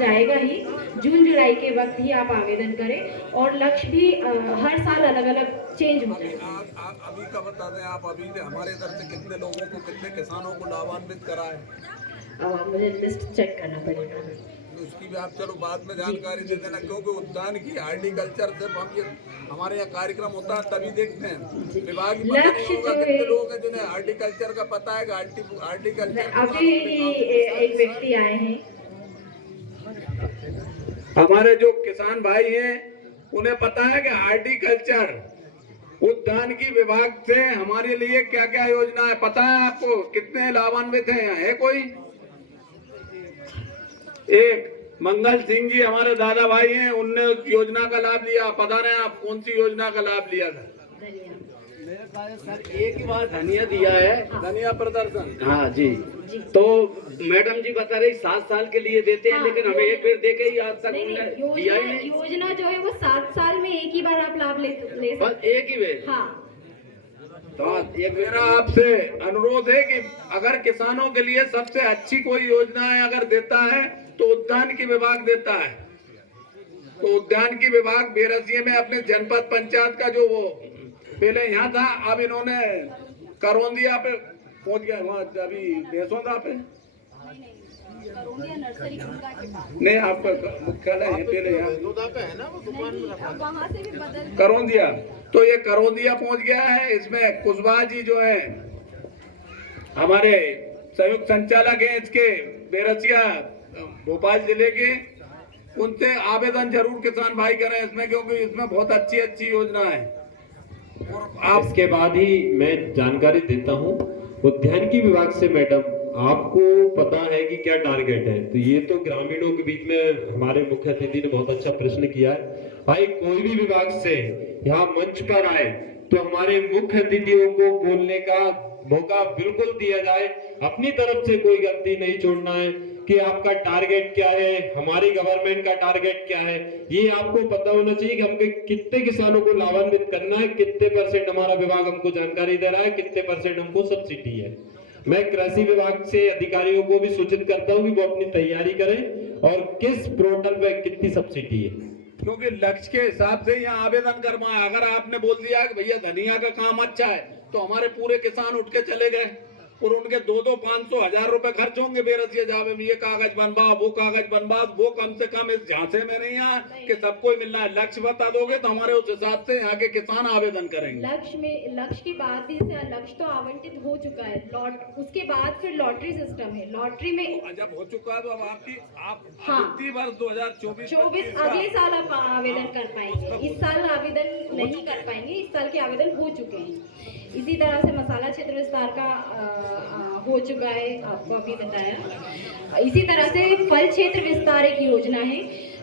जाएगा ही। जून जुलाई के वक्त ही आप आवेदन करें और लक्ष्य भी हर साल अलग अलग चेंज हो जाएगा। आप अभी का बता दें, आप अभी हमारे इधर से कितने लोगों को, कितने किसानों को लाभान्वित करा है? मुझे लिस्ट चेक करना पड़ेगा। उसकी भी आप चलो बाद में जानकारी दे देना, क्योंकि उद्यान की हार्टिकल्चर से हम ये हमारे यहाँ कार्यक्रम होता है तभी देखते हैं। विभाग ही पता नहीं होगा कितने लोग हैं जिन्हें हार्टिकल्चर का पता है। हार्टिकल्चर अभी एक व्यक्ति आए हैं, हमारे जो किसान भाई हैं उन्हें पता है कि हार्टिकल्चर उद्यान की विभाग से हमारे लिए क्या क्या योजना है, पता है आपको? कितने लाभान्वित हैं? है कोई? एक मंगल सिंह जी हमारे दादा भाई हैं, उनने उस योजना का लाभ लिया। पता नहीं आप कौन सी योजना का लाभ लिया था? मेरे पास सर एक ही बार धनिया दिया है, धनिया प्रदर्शन। हाँ जी। तो मैडम जी बता रही 7 साल के लिए देते हैं, लेकिन हमें एक बार देके ही आज तक दिया ही नहीं। योजना जो है वो 7 साल में एक ही बार आप लाभ ले बस एक ही बार। हाँ। तो एक मेरा आपसे अनुरोध है कि अगर किसानों के लिए सबसे अच्छी कोई योजना है अगर देता है तो उद्यान की विभाग देता है। तो उद्यान की विभाग बेरसिए में अपने जनपद पंचायत का जो वो पहले यहाँ था, अब इन्होंने करौंदिया पे पहुंच गया, वहाँ अभी देशोंदा पे नहीं, आपका मुख्यालय है पहले यहाँ करौंदिया। तो ये करौंदिया पहुंच गया है। इसमें कुशवाहा जी जो है हमारे संयुक्त संचालक हैं इसके बेरसिया भोपाल जिले के, उनसे आवेदन जरूर किसान भाई करें इसमें, क्योंकि इसमें बहुत अच्छी अच्छी योजना है। आप इसके बाद ही मैं जानकारी देता हूँ उद्यान की विभाग से। मैडम आपको पता है कि क्या टारगेट है? तो ये तो ग्रामीणों के बीच में हमारे मुख्य अतिथि ने बहुत अच्छा प्रश्न किया है। भाई कोई भी विभाग से यहाँ मंच पर आए तो हमारे मुख्य अतिथियों को बोलने का मौका बिल्कुल दिया जाए। अपनी तरफ से कोई गलती नहीं छोड़ना है कि आपका टारगेट क्या है, हमारी गवर्नमेंट का टारगेट क्या है, ये आपको पता होना चाहिए कि हमको कितने किसानों को लाभान्वित करना है, कितने % हमारा विभाग हमको जानकारी दे रहा है, कितने % हमको सब्सिडी है। मैं कृषि विभाग से अधिकारियों को भी सूचित करता हूं कि वो अपनी तैयारी करें और किस पोर्टल पे कितनी सब्सिडी है, क्योंकि लक्ष्य के हिसाब से यहाँ आवेदन करवाएं। अगर आपने बोल दिया कि भैया धनिया का काम अच्छा है तो हमारे पूरे किसान उठ के चले गए और उनके 2-2, 500, 1000 रुपए खर्च होंगे बेरसिया जावे में। ये कागज बनवा, वो कागज बनवा, वो कम से कम इस झांसे में नहीं है कि सबको ही मिलना है। लक्ष्य बता दोगे तो हमारे उस हिसाब से यहाँ के किसान आवेदन करेंगे। लक्ष्य की बात भी, लक्ष्य तो आवंटित हो चुका है। उसके बाद फिर लॉटरी सिस्टम है। लॉटरी में जब हो चुका है तो अब आप हाँ, वर्ष 2024 अगले साल आप आवेदन कर पाएंगे। इस साल आवेदन नहीं कर पाएंगे, इस साल के आवेदन हो चुके हैं। इसी तरह से मसाला क्षेत्र विस्तार का हो चुका है, आपको अभी बताया। इसी तरह से फल क्षेत्र विस्तार एक योजना है।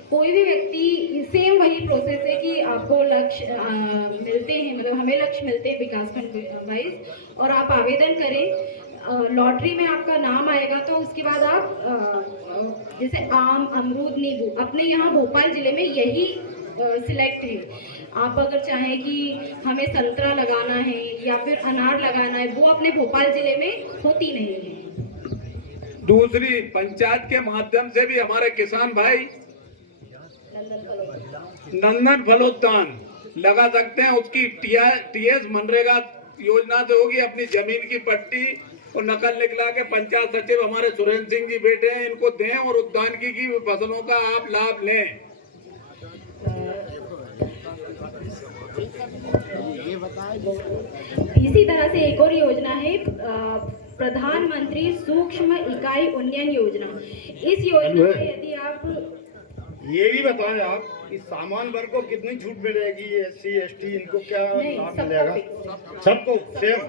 कोई भी व्यक्ति, सेम वही प्रोसेस है कि आपको लक्ष्य मिलते हैं, मतलब हमें लक्ष्य मिलते हैं विकासखंड वाइज, और आप आवेदन करें। लॉटरी में आपका नाम आएगा तो उसके बाद आप जैसे आम, अमरूद, नींबू, अपने यहाँ भोपाल जिले में यही सिलेक्ट है। आप अगर चाहें कि हमें संतरा लगाना है या फिर अनार लगाना है, वो अपने भोपाल जिले में होती नहीं है। दूसरी पंचायत के माध्यम से भी हमारे किसान भाई नंदन फलोद्यान लगा सकते हैं। उसकी टीएस मनरेगा योजना से होगी। अपनी जमीन की पट्टी और नकल निकला के पंचायत सचिव हमारे सुरेंद्र सिंह जी बैठे हैं, इनको दें और उद्यानिकी की फसलों का आप लाभ लें। इसी तरह से एक और योजना है प्रधानमंत्री सूक्ष्म इकाई उन्नयन योजना। इस योजना में यदि आप ये भी बताएं आप कि सामान्य वर्ग को कितनी छूट मिलेगी, SC ST इनको क्या लाभ मिलेगा? सबको सेम?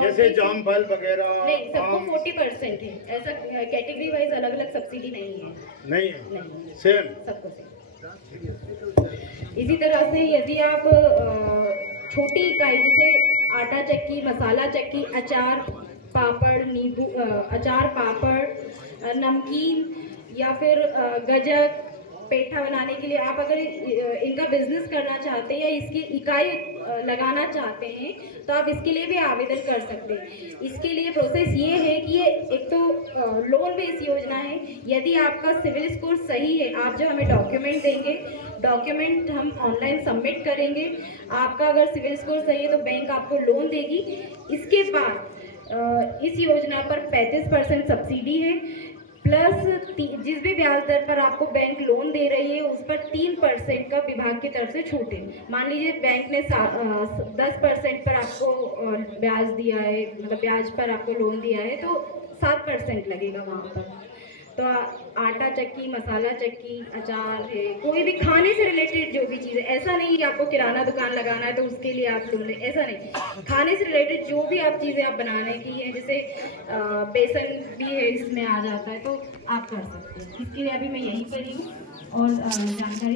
जैसे जाम फल वगैरह? नहीं, सबको 40% है। ऐसा कैटेगरी वाइज अलग अलग सब्सिडी नहीं है। नहीं है, सेम सबको सेम। इसी तरह से यदि आप छोटी इकाई जैसे आटा चक्की, मसाला चक्की, अचार पापड़, नींबू अचार पापड़, नमकीन या फिर गजक, पेठा बनाने के लिए आप अगर इनका बिजनेस करना चाहते हैं या इसकी इकाई लगाना चाहते हैं तो आप इसके लिए भी आवेदन कर सकते हैं। इसके लिए प्रोसेस ये है कि ये एक तो लोन बेस्ड योजना है। यदि आपका सिविल स्कोर सही है, आप जो हमें डॉक्यूमेंट देंगे, डॉक्यूमेंट हम ऑनलाइन सबमिट करेंगे, आपका अगर सिविल स्कोर सही है तो बैंक आपको लोन देगी। इसके बाद इस योजना पर 35% सब्सिडी है, प्लस जिस भी ब्याज दर पर आपको बैंक लोन दे रही है उस पर 3% का विभाग की तरफ से छूट है। मान लीजिए बैंक ने 10% पर आपको ब्याज दिया है, मतलब ब्याज पर आपको लोन दिया है तो 7% लगेगा वहाँ पर। तो आटा चक्की, मसाला चक्की, अचार है, कोई भी खाने से रिलेटेड जो भी चीज़ है, ऐसा नहीं कि आपको किराना दुकान लगाना है तो उसके लिए आप लोन लें, ऐसा नहीं। खाने से रिलेटेड जो भी आप चीज़ें आप बनाने की है, जैसे बेसन भी है इसमें आ जाता है, तो आप कर सकते हैं। इसके लिए अभी मैं यहीं पर ही हूँ और जानकारी